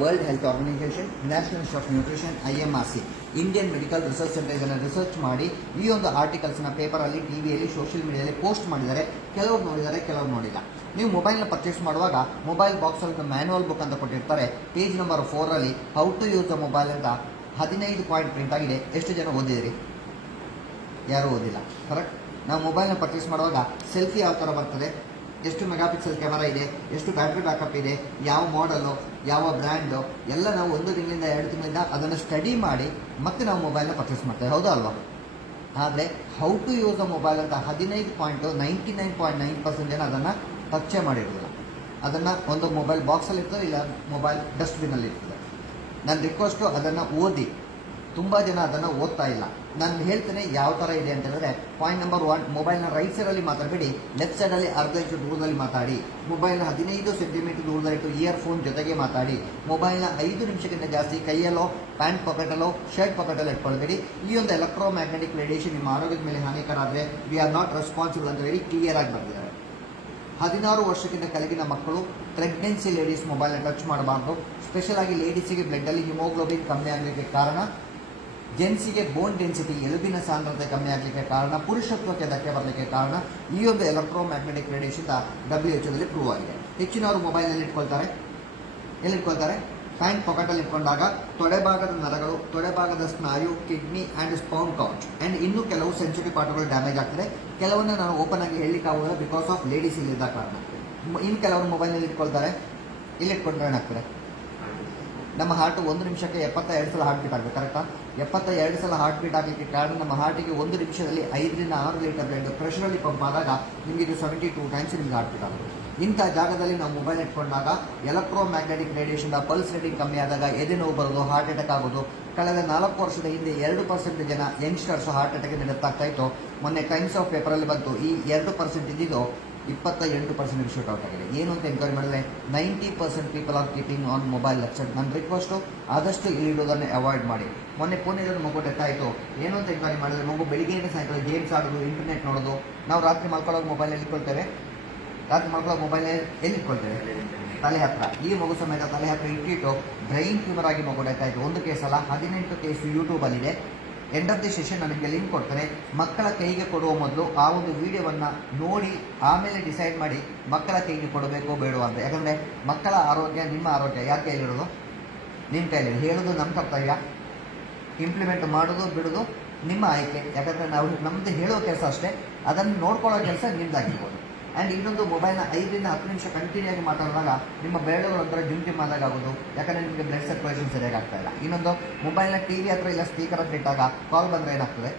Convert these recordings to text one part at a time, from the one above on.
World health organisation, national institute of nutrition, IMRC, Indian medical research centre ಇದನ್ನು research ಮಾಡಿ ಈ ಒಂದು ಆರ್ಟಿಕಲ್ಸ್ನ ಪೇಪರಲ್ಲಿ, ಟಿವಿಯಲ್ಲಿ, ಸೋಷಿಯಲ್ ಮೀಡಿಯಾದಲ್ಲಿ ಪೋಸ್ಟ್ ಮಾಡಿದ್ದಾರೆ. ಕೆಲವರು ನೋಡಿದ್ದಾರೆ, ಕೆಲವರು ನೋಡಿಲ್ಲ. ನೀವು ಮೊಬೈಲ್ನ ಪರ್ಚೇಸ್ ಮಾಡುವಾಗ ಮೊಬೈಲ್ ಬಾಕ್ಸಲ್ಲಿ ಒಂದು ಮ್ಯಾನ್ಯುವಲ್ ಬುಕ್ ಅಂತ ಕೊಟ್ಟಿರ್ತಾರೆ. ಪೇಜ್ ನಂಬರ್ 4ರಲ್ಲಿ how to use the mobile ಅಂತ 15 ಪಾಯಿಂಟ್ ಪ್ರಿಂಟ್ ಆಗಿದೆ. ಎಷ್ಟು ಜನ ಓದಿದಿರಿ? ಯಾರೂ ಓದಿಲ್ಲ. ಕರೆಕ್ಟ್. ನಾವು ಮೊಬೈಲ್ನ ಪರ್ಚೇಸ್ ಮಾಡುವಾಗ ಸೆಲ್ಫಿ ಯಾವ ಥರ ಬರ್ತದೆ, ಎಷ್ಟು ಮೆಗಾಪಿಕ್ಸೆಲ್ ಕ್ಯಾಮರಾ ಇದೆ, ಎಷ್ಟು ಬ್ಯಾಟ್ರಿ ಬ್ಯಾಕಪ್ ಇದೆ, ಯಾವ ಮಾಡಲು, ಯಾವ ಬ್ರ್ಯಾಂಡು ಎಲ್ಲ ನಾವು 1 ತಿಂಗಳಿಂದ 2 ತಿಂಗಳಿಂದ ಅದನ್ನು ಸ್ಟಡಿ ಮಾಡಿ ಮತ್ತೆ ನಾವು ಮೊಬೈಲ್ನ ಪರ್ಚೇಸ್ ಮಾಡ್ತೇವೆ. ಹೌದಾ ಅಲ್ವಾ? ಆದರೆ how to use the mobile ಅಂತ 99.9% ಜನ ಅದನ್ನು ಟಚ್ಚೇ ಮಾಡಿರೋದಿಲ್ಲ. ಅದನ್ನು ಒಂದು ಮೊಬೈಲ್ ಬಾಕ್ಸಲ್ಲಿ ಇರ್ತದೆ, ಇಲ್ಲ ಮೊಬೈಲ್ ಡಸ್ಟ್ಬಿನ್ನಲ್ಲಿ ಇರ್ತದೆ. ನನ್ನ ರಿಕ್ವೆಸ್ಟು ಅದನ್ನು ಓದಿ. ತುಂಬ ಜನ ಅದನ್ನು ಓದ್ತಾ ಇಲ್ಲ. ನಾನು ಹೇಳ್ತೇನೆ ಯಾವ ಥರ ಇದೆ ಅಂತ ಹೇಳಿದ್ರೆ, ಪಾಯಿಂಟ್ ನಂಬರ್ 1, ಮೊಬೈಲ್ನ ರೈಟ್ ಸೈಡಲ್ಲಿ ಮಾತಾಡಬೇಡಿ, ಲೆಫ್ಟ್ ಸೈಡಲ್ಲಿ ಅರ್ಧ ಇಂಚು ದೂರದಲ್ಲಿ ಮಾತಾಡಿ. ಮೊಬೈಲ್ನ 15 ಸೆಂಟಿಮೀಟರ್ ದೂರದಲ್ಲಿಟ್ಟು ಇಯರ್ಫೋನ್ ಜೊತೆಗೆ ಮಾತಾಡಿ. ಮೊಬೈಲ್ನ 5 ನಿಮಿಷಕ್ಕಿಂತ ಜಾಸ್ತಿ ಕೈಯಲ್ಲೋ, ಪ್ಯಾಂಟ್ ಪಾಕೆಟಲ್ಲೋ, ಶರ್ಟ್ ಪಾಕೆಟಲ್ಲೋ ಇಟ್ಕೊಳ್ಬೇಡಿ. ಈ ಒಂದು ಎಲೆಕ್ಟ್ರೋ ಮ್ಯಾಗ್ನೆಟಿಕ್ ರೇಡಿಯೇಷನ್ ನಿಮ್ಮ ಆರೋಗ್ಯದ ಮೇಲೆ ಹಾನಿಕರ ಆದರೆ ವಿ ಆರ್ ನಾಟ್ ರೆಸ್ಪಾನ್ಸಿಬಲ್ ಅಂತ ಹೇಳಿ ಕ್ಲಿಯರ್ ಆಗಿ ಬರ್ತಿದ್ದಾರೆ. 16 ವರ್ಷಕ್ಕಿಂತ ಕೆಳಗಿನ ಮಕ್ಕಳು, ಪ್ರೆಗ್ನೆನ್ಸಿ ಲೇಡೀಸ್ ಮೊಬೈಲ್ನ ಟಚ್ ಮಾಡಬಾರ್ದು. ಸ್ಪೆಷಲ್ ಆಗಿ ಲೇಡೀಸಿಗೆ ಬ್ಲಡ್ಡಲ್ಲಿ ಹಿಮೋಗ್ಲೋಬಿನ್ ಕಮ್ಮಿ ಆಗಲಿಕ್ಕೆ ಕಾರಣ, ಜೆಂಟ್ಸಿಗೆ ಬೋನ್ ಡೆನ್ಸಿಟಿ ಎಲುಬಿನ ಸಾಂದ್ರತೆ ಕಮ್ಮಿ ಆಗಲಿಕ್ಕೆ ಕಾರಣ, ಪುರುಷತ್ವಕ್ಕೆ ಧಕ್ಕೆ ಬರಲಿಕ್ಕೆ ಕಾರಣ ಈ ಒಂದು electro magnetic radiation WHO prove ಆಗಿದೆ. ಹೆಚ್ಚಿನವರು ಮೊಬೈಲ್ನಲ್ಲಿ ಇಟ್ಕೊಳ್ತಾರೆ. ಎಲ್ಲಿಟ್ಕೊಳ್ತಾರೆ? ಪ್ಯಾಂಟ್ ಪಾಕೆಟಲ್ಲಿ ಇಟ್ಕೊಂಡಾಗ ತೊಡೆಭಾಗದ ನರಗಳು, ತೊಡೆಭಾಗದ ಸ್ನಾಯು, kidney and sperm couch and ಇನ್ನೂ ಕೆಲವು ಸೆನ್ಸಿಟಿವ್ ಪಾರ್ಟ್ಗಳು ಡ್ಯಾಮೇಜ್ ಆಗ್ತದೆ. ಕೆಲವನ್ನ ನಾನು ಓಪನ್ ಆಗಿ ಹೇಳಲಿಕ್ಕಾಗೋದಿಲ್ಲ, ಬಿಕಾಸ್ ಆಫ್ ಲೇಡೀಸ್ ಇಲ್ಲಿದ್ದ ಕಾರಣ. ಇನ್ನು ಕೆಲವರು ಮೊಬೈಲ್ನಲ್ಲಿ ಇಟ್ಕೊಳ್ತಾರೆ. ಇಲ್ಲಿ ಇಟ್ಕೊಂಡ್ರೆ ಏನಾಗ್ತದೆ? ನಮ್ಮ ಹಾರ್ಟ್ 1 ನಿಮಿಷಕ್ಕೆ 72 ಸಲ ಹಾರ್ಟ್ ಬೀಟ್ ಆಗಬೇಕು. ಕರೆಕ್ಟಾ? 72 ಸಲ ಹಾರ್ಟ್ ಬೀಟ್ ಆಗಲಿಕ್ಕೆ ಕಾರಣ, ನಮ್ಮ ಹಾರ್ಟಿಗೆ 1 ನಿಮಿಷದಲ್ಲಿ 5 ರಿಂದ 6 ಲೀಟರ್ ಬ್ಲಡ್ ಪ್ರೆಷರಲ್ಲಿ ಪಂಪ್ ಆದಾಗ ನಿಮಗೆ ಇದು 72 ಟೈಮ್ಸ್ ನಿಮಗೆ ಹಾರ್ಟ್ ಬೀಟ್ ಆಗುತ್ತೆ. ಇಂಥ ಜಾಗದಲ್ಲಿ ನಾವು ಮೊಬೈಲ್ ಇಟ್ಕೊಂಡಾಗ electromagnetic radiation pulse rating ಕಮ್ಮಿ ಆದಾಗ ಎದೆ ನೋವು ಬರೋದು, ಹಾರ್ಟ್ ಅಟ್ಯಾಕ್ ಆಗೋದು. ಕಳೆದ 4 ವರ್ಷದ ಹಿಂದೆ 2% ಜನ ಯಂಗ್ಸ್ಟರ್ಸ್ ಹಾರ್ಟ್ ಅಟ್ಯಾಕ್ ಡೆತ್ ಆಗ್ತಾ ಇತ್ತು. ಮೊನ್ನೆ ಟೈಮ್ಸ್ ಆಫ್ ಪೇಪರಲ್ಲಿ ಬಂತು, ಈ 2% ಇದ್ದಿದ್ದು 28% ಶೂಟ್ ಔಟ್ ಆಗಿದೆ. ಏನು ಅಂತ ಎನ್ಕ್ವೈರಿ ಮಾಡಿದ್ರೆ 90% people are keeping on mobile lecture. ನನ್ನ ರಿಕ್ವೆಸ್ಟು ಆದಷ್ಟು ಇಲ್ಲಿಡೋದನ್ನು ಅವಾಯ್ಡ್ ಮಾಡಿ. ಮೊನ್ನೆ ಪುಣೆಯಲ್ಲಿ ಮಗು ಡೆತ್ ಆಯಿತು. ಏನು ಅಂತ ಎನ್ಕ್ವೈರಿ ಮಾಡಿದ್ರೆ, ಮಗು ಬೆಳಿಗ್ಗೆಯಿಂದ ಸಾಯಂಕಾಲ ಗೇಮ್ಸ್ ಆಡೋದು, ಇಂಟರ್ನೆಟ್ ನೋಡೋದು. ನಾವು ರಾತ್ರಿ ಮಲ್ಕೊಳ್ಳೋದು ಮೊಬೈಲಲ್ಲಿ ಇಟ್ಕೊಳ್ತೇವೆ. ರಾತ್ರಿ ಮಲ್ಕೊಳ್ಳೋ ಮೊಬೈಲ್ ಎಲ್ಲಿ ಇಟ್ಕೊಳ್ತೇವೆ? ತಲೆ ಹತ್ರ. ಈ ಮಗು ಸಮೇತ ತಲೆ ಹತ್ರ ಇಟ್ಟಿಟ್ಟು ಬ್ರೈನ್ ಟ್ಯೂಮರ್ ಆಗಿ ಮಗು ಡೆತ್ ಆಯಿತು. 1 ಕೇಸಲ್ಲ, 18 ಕೇಸು ಯೂಟ್ಯೂಬಲ್ಲಿದೆ. ಎಂಡ್ ಆಫ್ ದಿ ಸೆಷನ್ ನಾನು ನಿಮಗೆ ಲಿಂಕ್ ಕೊಡ್ತೇನೆ. ಮಕ್ಕಳ ಕೈಗೆ ಕೊಡುವ ಮೊದಲು ಆ ಒಂದು ವಿಡಿಯೋವನ್ನು ನೋಡಿ ಆಮೇಲೆ ಡಿಸೈಡ್ ಮಾಡಿ ಮಕ್ಕಳ ಕೈಗೆ ಕೊಡಬೇಕೋ ಬೇಡೋ ಅಂತ. ಯಾಕಂದರೆ ಮಕ್ಕಳ ಆರೋಗ್ಯ ನಿಮ್ಮ ಆರೋಗ್ಯ ಯಾರ ಕೈಲಿರೋದು? ನಿಮ್ಮ ಕೈಲಿ. ಹೇಳೋದು ನಮ್ಮ ಕರ್ತವ್ಯ, ಇಂಪ್ಲಿಮೆಂಟ್ ಮಾಡೋದು ಬಿಡೋದು ನಿಮ್ಮ ಆಯ್ಕೆ. ಯಾಕಂದರೆ ನಾವು ನಮ್ಮದು ಹೇಳೋ ಕೆಲಸ ಅಷ್ಟೇ, ಅದನ್ನು ನೋಡ್ಕೊಳ್ಳೋ ಕೆಲಸ ನಿಮ್ಮದಾಗಿರ್ಬೋದು. ಆ್ಯಂಡ್ ಇನ್ನೊಂದು, ಮೊಬೈಲ್ನ 5 ರಿಂದ 10 ನಿಮಿಷ ಕಂಟಿನ್ಯೂ ಆಗಿ ಮಾತಾಡಿದಾಗ ನಿಮ್ಮ ಬೆರಳುಗಳು ಒಂಥರ ಜುಂಟಿ ಆದಾಗ ಆಗೋದು. ಯಾಕಂದರೆ ನಿಮಗೆ ಬ್ಲಡ್ ಸರ್ಕ್ಯುಲೇಷನ್ ಸರಿಯಾಗಿ ಆಗ್ತಾ ಇಲ್ಲ. ಇನ್ನೊಂದು, ಮೊಬೈಲ್ನ TV ಹತ್ರ ಇಲ್ಲ ಸ್ಪೀಕರ್ ಹತ್ರ ಇಟ್ಟಾಗ ಕಾಲ್ ಬಂದರೆ ಏನಾಗ್ತದೆ?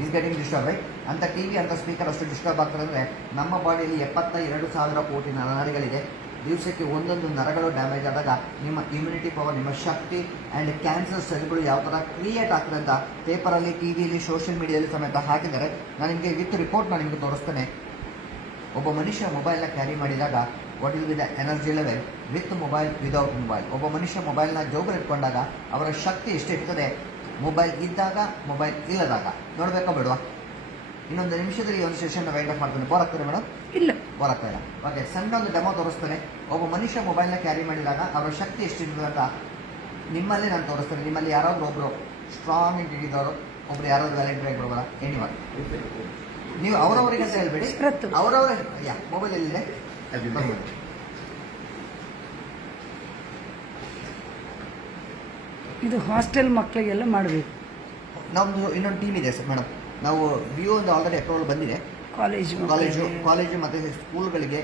Is getting disturb, right? ಅಂತ TV ಅಂತ ಸ್ಪೀಕರ್ ಅಷ್ಟು ಡಿಸ್ಟರ್ಬ್ ಆಗ್ತದೆ ಅಂದರೆ ನಮ್ಮ ಬಾಡಿಯಲ್ಲಿ 72,000 ಕೋಟಿ ನರಗಳಿದೆ. ದಿವಸಕ್ಕೆ ಒಂದೊಂದು ನರಗಳು ಡ್ಯಾಮೇಜ್ ಆದಾಗ ನಿಮ್ಮ ಇಮ್ಯುನಿಟಿ ಪವರ್, ನಿಮ್ಮ ಶಕ್ತಿ ಆ್ಯಂಡ್ ಕ್ಯಾನ್ಸರ್ ಸೆಲ್ಗಳು ಯಾವ ಥರ ಕ್ರಿಯೇಟ್ ಆಗ್ತದೆ ಅಂತ ಪೇಪರಲ್ಲಿ, ಟಿವಿಯಲ್ಲಿ, ಸೋಷಿಯಲ್ ಮೀಡಿಯಾದಲ್ಲಿ ಸಮೇತ ಹಾಕಿದ್ದಾರೆ. ನಾನು ನಿಮಗೆ ವಿತ್ ರಿಪೋರ್ಟ್ ನಾನು ನಿಮಗೆ ತೋರಿಸ್ತೇನೆ. ಒಬ್ಬ ಮನುಷ್ಯ ಮೊಬೈಲ್ನ ಕ್ಯಾರಿ ಮಾಡಿದಾಗ what is the energy level with mobile, without mobile. ಒಬ್ಬ ಮನುಷ್ಯ ಮೊಬೈಲ್ನ ಜೋಬಲ್ಲಿ ಇಟ್ಕೊಂಡಾಗ ಅವರ ಶಕ್ತಿ ಎಷ್ಟಿರ್ತದೆ ಮೊಬೈಲ್ ಇದ್ದಾಗ, ಮೊಬೈಲ್ ಇಲ್ಲದಾಗ. ನೋಡಬೇಕಾ ಬೇಡವಾ? ಇನ್ನೊಂದು ನಿಮಿಷದಲ್ಲಿ ಒಂದು ಸೆಷನ್ ವೈಂಡ್ ಅಪ್ ಮಾಡ್ತೇನೆ. ಬೋರ್ ಆಗ್ತದೆ ಮೇಡಮ್? ಇಲ್ಲ, ಬೋರ್ ಆಗ್ತಾ ಇಲ್ಲ. ಓಕೆ, ಸಣ್ಣ ಒಂದು ಡೆಮೋ ತೋರಿಸ್ತೇನೆ. ಒಬ್ಬ ಮನುಷ್ಯ ಮೊಬೈಲ್ನ ಕ್ಯಾರಿ ಮಾಡಿದಾಗ ಅವರ ಶಕ್ತಿ ಎಷ್ಟಿರ್ತದೆ ಅಂತ ನಿಮ್ಮಲ್ಲಿ ನಾನು ತೋರಿಸ್ತೇನೆ. ನಿಮ್ಮಲ್ಲಿ ಯಾರಾದರೂ ಒಬ್ಬರು ಸ್ಟ್ರಾಂಗ್ ಇಟ್ಟಿದ್ದವರು, ಒಬ್ರು ಯಾರಾದರೂ ವ್ಯಾಲೆಂಟೈನ್ ಬರೋಲ್ಲ, ಎನಿವನ್. ನೀವು ಅವರವರಿಗೆ ಅಂತ ಹೇಳ್ಬೇಡಿ, ಅವರವರೇ. ಮೊಬೈಲ್ ಎಲ್ಲಿದೆ? ಇದು ಹಾಸ್ಟೆಲ್ ಮಕ್ಕಳಿಗೆಲ್ಲ ಮಾಡಬೇಕು. ನಮ್ಮದು ಇನ್ನೊಂದು ಟೀಮ್ ಇದೆ ಸರ್ ಮೇಡಮ್. ನಾವು ಒಂದು ಆಲ್ರೆಡಿ ಅಪ್ರೂವಲ್ ಬಂದಿದೆ. ಕಾಲೇಜು ಮತ್ತು ಸ್ಕೂಲ್ಗಳಿಗೆ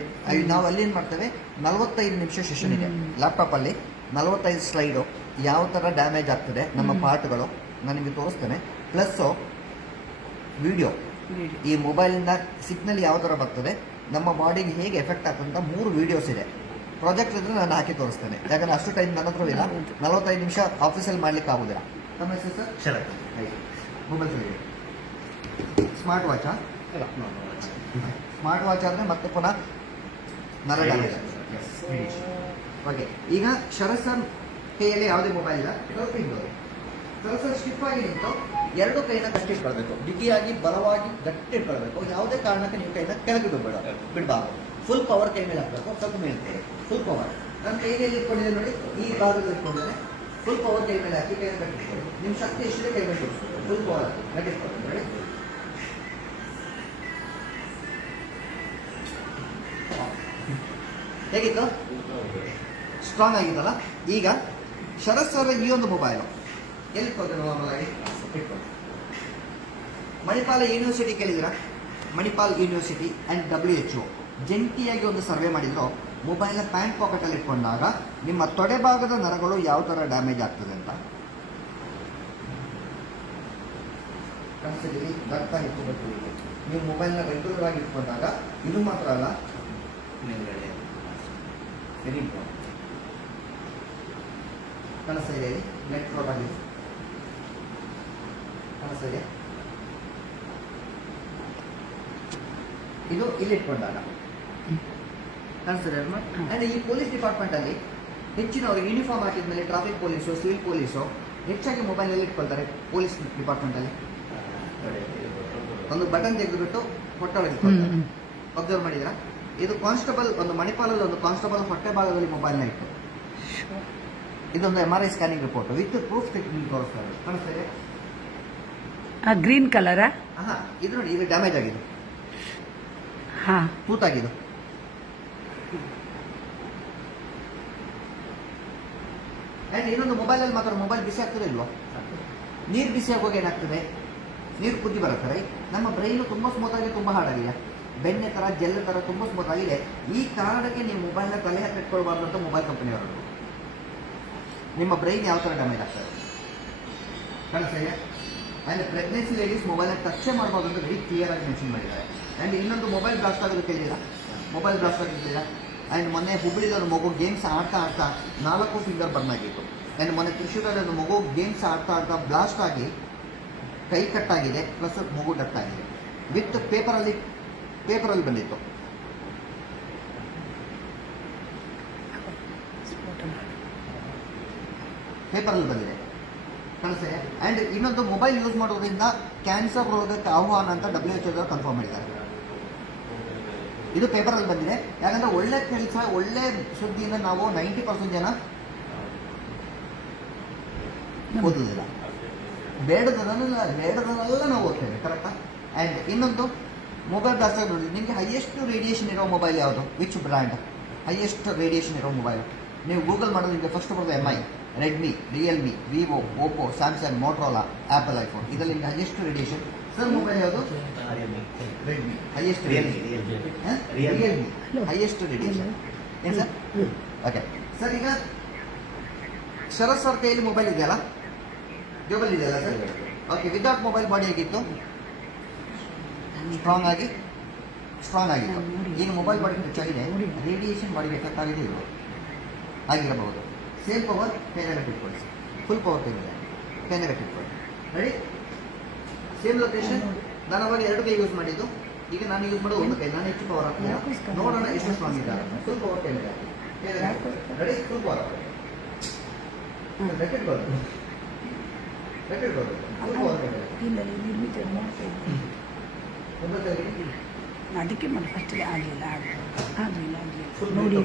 ನಾವು ಅಲ್ಲಿ ಏನು ಮಾಡ್ತೇವೆ, 45 ನಿಮಿಷ ಸೆಷನ್ ಇದೆ. ಲ್ಯಾಪ್ಟಾಪಲ್ಲಿ 45 ಸ್ಲೈಡು, ಯಾವ ಥರ ಡ್ಯಾಮೇಜ್ ಆಗ್ತದೆ ನಮ್ಮ ಪಾರ್ಟ್ಗಳು ನಾನು ನಿಮಗೆ ತೋರಿಸ್ತೇನೆ. ಪ್ಲಸ್ಸು ವಿಡಿಯೋ, ಈ ಮೊಬೈಲಿಂದ ಸಿಗ್ನಲ್ ಯಾವ ಥರ ಬರ್ತದೆ, ನಮ್ಮ ಬಾಡಿಗೆ ಹೇಗೆ ಎಫೆಕ್ಟ್ ಆಗ್ತದೆ ಅಂತ 3 ವೀಡಿಯೋಸ್ ಇದೆ. ಪ್ರಾಜೆಕ್ಟ್ ಇದ್ರೆ ನಾನು ಹಾಕಿ ತೋರಿಸ್ತೇನೆ. ಯಾಕಂದರೆ ಅಷ್ಟು ಟೈಮ್ ನನ್ನ ಹತ್ರ ಇಲ್ಲ. 45 ನಿಮಿಷ ಆಫೀಸಲ್ಲಿ ಮಾಡ್ಲಿಕ್ಕೆ ಆಗೋದಿಲ್ಲ. ನಮ್ಮ ಹೆಸರು ಸರ್ ಶರತ್. ಮೊಬೈಲ್ ಸರಿ. ಸ್ಮಾರ್ಟ್ ವಾಚಾ? ಸ್ಮಾರ್ಟ್ ವಾಚ್ ಆದರೆ ಮತ್ತೆ ಪುನಃ ನರ ಡ್ಯಾಮೇಜ್. ಓಕೆ, ಈಗ ಶರತ್ ಸರ್ ಕೈಯಲ್ಲಿ ಯಾವುದೇ ಮೊಬೈಲ್ ಇಲ್ಲ. ಶರತ್ ಸರ್ ಸ್ಟಿಫ್ ಆಗಿ ನಿಂತು 2 ಕೈನ ಗಟ್ಟಿ ಇಟ್ಕೊಳ್ಬೇಕು. ಬಿಗಿಯಾಗಿ, ಬಲವಾಗಿ ಗಟ್ಟಿ ಇಟ್ಕೊಳ್ಬೇಕು. ಯಾವುದೇ ಕಾರಣಕ್ಕೆ ನೀವು ಕೈನ ಕೆಳಗೆ ಬಿಡಬಾರ್ದು. ಫುಲ್ ಪವರ್ ಕೈ ಮೇಲೆ ಹಾಕಬೇಕು. ಸ್ವಲ್ಪ ಮೇಲ್ತೇವೆ, ಫುಲ್ ಪವರ್. ನನ್ನ ಕೈಯಲ್ಲಿ ಇಟ್ಕೊಂಡಿದೆ ನೋಡಿ, ಈ ಭಾಗದಲ್ಲಿ ಇಟ್ಕೊಂಡಿದೆ. ಫುಲ್ ಪವರ್ ಕೈ ಮೇಲೆ ಹಾಕಿ ಕೈ ಕಟ್ಟಿಟ್ಕೊಳ್ಳಿ. ನಿಮ್ಮ ಶಕ್ತಿ ಎಷ್ಟಿದೆ ಕೈ ಮೇಲೆ ಫುಲ್ ಪವರ್ ಹಾಕಿ ಕಟ್ಟಿಟ್ಕೊಳ್ಳಿ ನೋಡಿ. ಹೇಗಿತ್ತು? ಸ್ಟ್ರಾಂಗ್ ಆಗಿತ್ತಲ್ಲ. ಈಗ ಶರತ್ ಸರ್ ಈ ಒಂದು ಮೊಬೈಲು ಎಲ್ಲಿ ಇಟ್ಕೊಳ್ತಾರೆ ನಾರ್ಮಲ್ ಆಗಿ ಇಟ್ಕೊಳ್ಳಿ. ಮಣಿಪಾಲ ಯೂನಿವರ್ಸಿಟಿ ಕೇಳಿದಿರಾ? ಮಣಿಪಾಲ್ ಯೂನಿವರ್ಸಿಟಿ ಆ್ಯಂಡ್ WHO ಜಂಟಿಯಾಗಿ ಒಂದು ಸರ್ವೆ ಮಾಡಿದ್ರು. ಮೊಬೈಲ್ನ ಪ್ಯಾಂಟ್ ಪಾಕೆಟಲ್ಲಿ ಇಟ್ಕೊಂಡಾಗ ನಿಮ್ಮ ತೊಡೆ ಭಾಗದ ನರಗಳು ಯಾವ ಥರ ಡ್ಯಾಮೇಜ್ ಆಗ್ತದೆ ಅಂತ. ಕನಸಲ್ಲಿ ರಕ್ತ ಇಟ್ಕೋಬೇಕು. ನೀವು ಮೊಬೈಲ್ನ ರೆಗ್ಯುಲರ್ ಆಗಿ ಇಟ್ಕೊಂಡಾಗ ಇದು ಮಾತ್ರ ಅಲ್ಲ, ವೆರಿ ಇಂಪಾರ್ಟೆಂಟ್. ಕನಸಿದೆ ನೆಟ್ ಫ್ರಾಡ್ ಆಗಿದೆ. ಕನಸಿದೆ ಇದು ಇಲ್ಲಿ ಇಟ್ಕೊಂಡಾಗ ಕಾಣಿಸ್ತದೆ ಅಲ್ವಾ? ಅಂಡ್ ಈ ಪೊಲೀಸ್ ಡಿಪಾರ್ಟ್ಮೆಂಟ್ ಅಲ್ಲಿ ಹೆಚ್ಚಿನವರು ಯೂನಿಫಾರ್ಮ್ ಹಾಕಿದ ಮೇಲೆ ಟ್ರಾಫಿಕ್ ಪೊಲೀಸು, ಸಿವಿಲ್ ಪೊಲೀಸು ಹೆಚ್ಚಾಗಿ ಮೊಬೈಲ್ ಅಲ್ಲಿ ಇಟ್ಕೊಳ್ತಾರೆ. ಪೊಲೀಸ್ ಡಿಪಾರ್ಟ್ಮೆಂಟ್ ಅಲ್ಲಿ ಒಂದು ಬಟನ್ ತೆಗೆದುಬಿಟ್ಟು ಹೊಟ್ಟೆ ಇಟ್ಕೊಳ್ತಾರೆ. ಅಬ್ಸರ್ವ್ ಮಾಡಿದ್ರಾ? ಇದು ಕಾನ್ಸ್ಟೇಬಲ್, ಒಂದು ಮಣಿಪಾಲಲ್ಲಿ ಒಂದು ಕಾನ್ಸ್ಟೇಬಲ್ ಹೊಟ್ಟೆ ಭಾಗದಲ್ಲಿ ಮೊಬೈಲ್ನ ಇಟ್ಟು, ಇದೊಂದು MRI scanning report with proof technique ತೋರಿಸ್ತಾರೆ. ಕಾಣಿಸ್ತದೆ? ಗ್ರೀನ್ ಕಲರಾ? ಹಾ, ಇದು ನೋಡಿ, ಇದು ಡ್ಯಾಮೇಜ್ ಆಗಿದೆ, ಹಾ, ತೂತಾಗಿದೆ. ಅಂಡ್ ಇನ್ನೊಂದು ಮೊಬೈಲಲ್ಲಿ ಮಾತ್ರ ಮೊಬೈಲ್ ಬಿಸಿ ಆಗ್ತದೆ ಇಲ್ವಾ? ನೀರು ಬಿಸಿ ಆಗುವಾಗ ಏನಾಗ್ತದೆ? ನೀರು ಕುದಿ ಬರುತ್ತೆ. ನಮ್ಮ ಬ್ರೈನು ತುಂಬ ಸ್ಮೂತ್ ಆಗಿ ತುಂಬ ಹಾರ್ಡ್ ಆಗಿದೆ, ಬೆಣ್ಣೆ ಥರ ಜೆಲ್ ಥರ ತುಂಬ ಸ್ಮೂತ್ ಆಗಿದೆ. ಈ ಕಾರಣಕ್ಕೆ ನೀವು ಮೊಬೈಲ್ನ ತಲೆ ಹತ್ತಿರ ಇಟ್ಕೊಳ್ಬಾರ್ದು ಅಂತ ಮೊಬೈಲ್ ಕಂಪನಿ ಹೊರಡು. ನಿಮ್ಮ ಬ್ರೈನ್ ಯಾವ ಥರ ಡ್ಯಾಮೇಜ್ ಆಗ್ತದೆ ಕಾಣಿಸ್ತಾ? ಆ್ಯಂಡ್ ಪ್ರೆಗ್ನೆನ್ಸಿ ಲೇಡೀಸ್ ಮೊಬೈಲ್ನ ಟಚ್ ಮಾಡ್ಬೋದು ಅಂತ ವೆರಿ ಕ್ಲಿಯರ್ ಆಗಿ ಮೆನ್ಷನ್ ಮಾಡಿದ್ದಾರೆ. ಆ್ಯಂಡ್ ಇನ್ನೊಂದು ಮೊಬೈಲ್ ಬ್ಲಾಸ್ಟ್ ಆಗೋದು ಕೇಳಿಲ್ಲ, ಮೊಬೈಲ್ ಬ್ಲಾಸ್ಟ್ ಆಗಿರ್ತಿಲ್ಲ. ಆ್ಯಂಡ್ ಮೊನ್ನೆ ಹುಬ್ಬಳ್ಳಿದ ಒಂದು ಮಗು ಗೇಮ್ಸ್ ಆಡ್ತಾ 4 ಫಿಂಗರ್ ಬರ್ನ್ ಆಗಿತ್ತು. ಆ್ಯಂಡ್ ಮೊನ್ನೆ ತ್ರಿಶೂರಲ್ಲಿ ಒಂದು ಮಗು ಗೇಮ್ಸ್ ಆಡ್ತಾ ಬ್ಲಾಸ್ಟ್ ಆಗಿ ಕೈ ಕಟ್ಟಾಗಿದೆ, ಪ್ಲಸ್ ಮಗು ಡೆತ್ ಆಗಿದೆ. ವಿತ್ ಪೇಪರಲ್ಲಿ ಬಂದಿತ್ತು. ಪೇಪರಲ್ಲಿ ಬಂದಿದೆ ಕಾಣಿಸ್ತದೆ. ಆ್ಯಂಡ್ ಇನ್ನೊಂದು ಮೊಬೈಲ್ ಯೂಸ್ ಮಾಡೋದ್ರಿಂದ ಕ್ಯಾನ್ಸರ್ ರೋಗಕ್ಕೆ ಆಹ್ವಾನ ಅಂತ WHO ಕನ್ಫರ್ಮ್ ಮಾಡಿದ್ದಾರೆ. ಇದು ಪೇಪರಲ್ಲಿ ಬಂದಿದೆ. ಯಾಕಂದ್ರೆ ಒಳ್ಳೆ ಕೆಲಸ, ಒಳ್ಳೆ ಸುದ್ದಿಯಿಂದ ನಾವು 90% ಜನ ಓದುವುದಿಲ್ಲ. ಬೇಡದನ್ನೆಲ್ಲ ನಾವು ಓದ್ತೇವೆ, ಕರೆಕ್ಟಾ? ಆ್ಯಂಡ್ ಇನ್ನೊಂದು ಮೊಬೈಲ್ ಬ್ಲಾಸ್ಟ್ ನೋಡಿ, ನಿಮಗೆ ಹೈಯೆಸ್ಟ್ ರೇಡಿಯೇಷನ್ ಇರೋ ಮೊಬೈಲ್ ಯಾವುದು? ವಿಚ್ ಬ್ರ್ಯಾಂಡ್ ಹೈಯೆಸ್ಟ್ ರೇಡಿಯೇಷನ್ ಇರೋ ಮೊಬೈಲ್? ನೀವು ಗೂಗಲ್ ಮಾಡೋದು ನಿಮಗೆ ಫಸ್ಟ್ ಬರೋದು MI, Redmi, Realme, Vivo, Oppo, Samsung, Motorola, apple, iPhone. ಇದರಲ್ಲಿ ನಿಮಗೆ ಹೈಯೆಸ್ಟ್ ರೇಡಿಯೇಷನ್ ಸರ್ ಮೊಬೈಲ್ ಯಾವುದು? Redmi highest Realme highest radiation. ಏನು ಸರ್? ಓಕೆ ಸರ್, ಈಗ ಶರತ್ ಸರ್ ಕೈಯಲ್ಲಿ ಮೊಬೈಲ್ ಇದೆಯಲ್ಲ, ಜೋಬಲ್ ಇದೆಯಲ್ಲ sir? Okay, without mobile body ಆಗಿತ್ತು, ಸ್ಟ್ರಾಂಗ್ ಆಗಿತ್ತು. ಈಗ ಮೊಬೈಲ್ ಬಾಡಿಗೆ ಹೆಚ್ಚಾಗಿದೆ, ರೇಡಿಯೇಷನ್ ಬಾಡಿಗೆ ಎಫೆಕ್ಟ್ ಆಗಿದೆ ಇಲ್ವ? ಆಗಿರಬಹುದು. ಸೇಮ್ ಪವರ್ ಕೈನಾಗ ಇಟ್ಕೊಳ್ಳಿ, ಫುಲ್ ಪವರ್ ಕೈನಾಗ ಇಟ್ಕೊಳ್ಳಿ. ರೆಡಿ? Same location. ನಾನು ಅವಾಗ 2 ಕೈ ಯೂಸ್ ಮಾಡಿದ್ದು, ಈಗ ನಾನು ಯೂಸ್ ಮಾಡೋದು 1 ಕೈ. ನಾನು ಹೆಚ್ಚು ಪವರ್ ಹಾಕ್ತೀನಿ, ನೋಡೋಣ ಎಷ್ಟು ಸ್ಟ್ರಾಂಗ್ ಇದೆ. ಫುಲ್ ಪವರ್ ಕೈನಾಗ ರೆಡಿ? ಫುಲ್ ಪವರ್ ರೆಕೆಟ್ಬೋದು ಫುಲ್ ಪವರ್ ಅದಕ್ಕೆ ಮಾಡಿ ಫಸ್ಟ್ ಆಗಲಿಲ್ಲ ಫುಲ್ ನೋಡಿ.